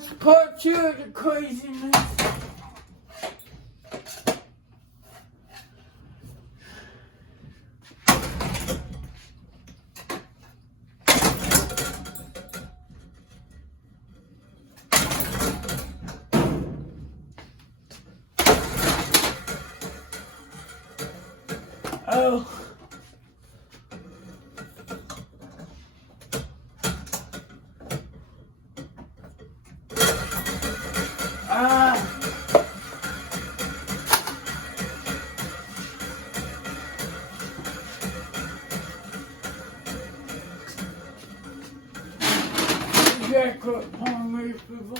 That's part 2 of the craziness. Oh. Jack up on me, people.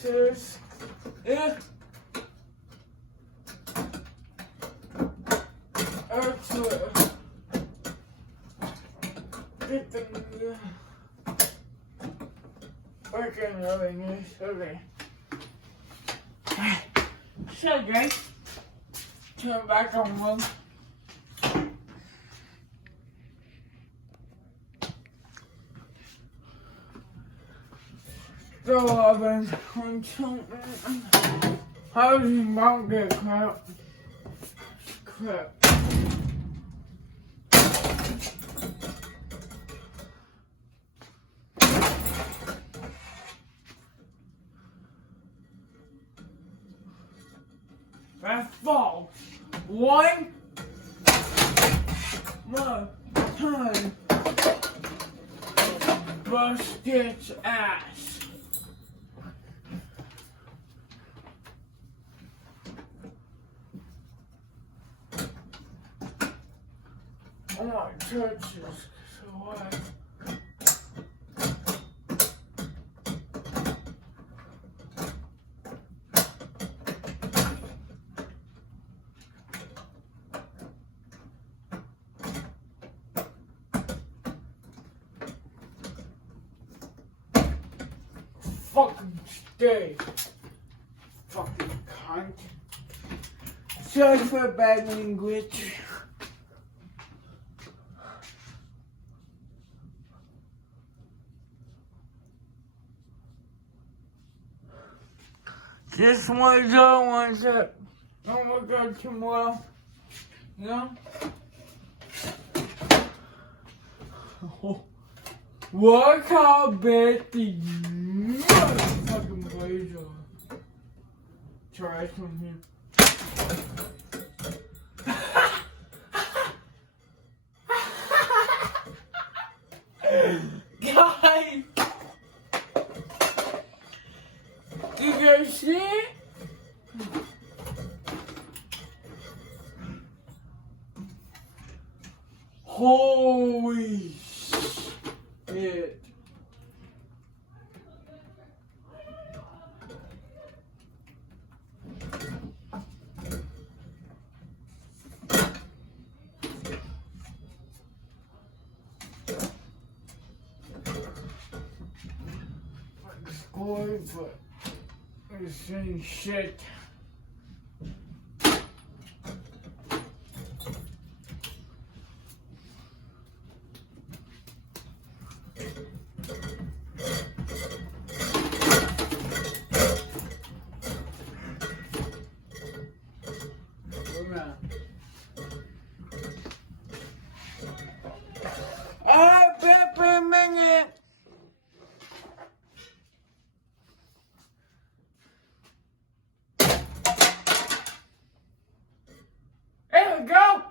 Cheers. Yeah. Excellent. Good thing. Working really nice. Okay. So, guys, turn back on one. Still oven on something. How does your mom get crap? Crap. That's false. One more time. Bust its ass. I want churches, so what? Fucking stay. Fucking cunt. Sorry for bad language. This one's all one's up. Oh my god, tomorrow. You know? Oh. Look how big the motherfucking blaze are. Try from here. Guys! You guys see it? Holy shit. Score, but this ain't shit. A minute. There we go.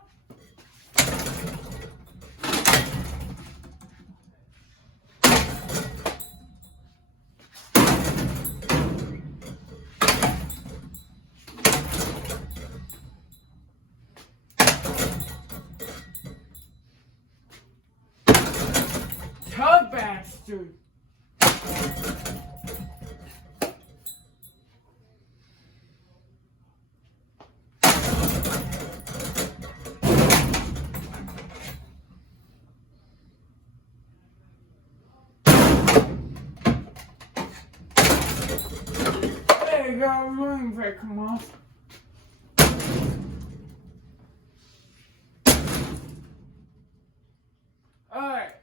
Tough bastard. There you go, room break them off. Alright.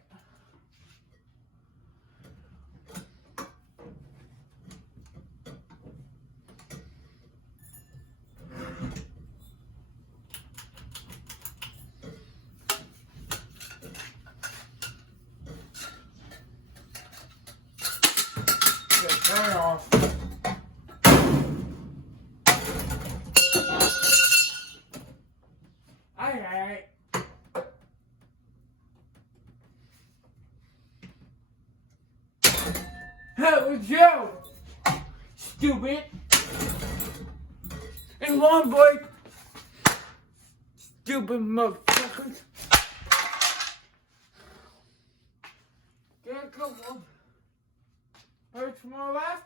that off. Alright. That was Joe. Stupid. And one boy. Stupid motherfuckers. Get a couple. Hurts more left.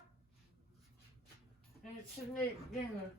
And it's a neat dinner.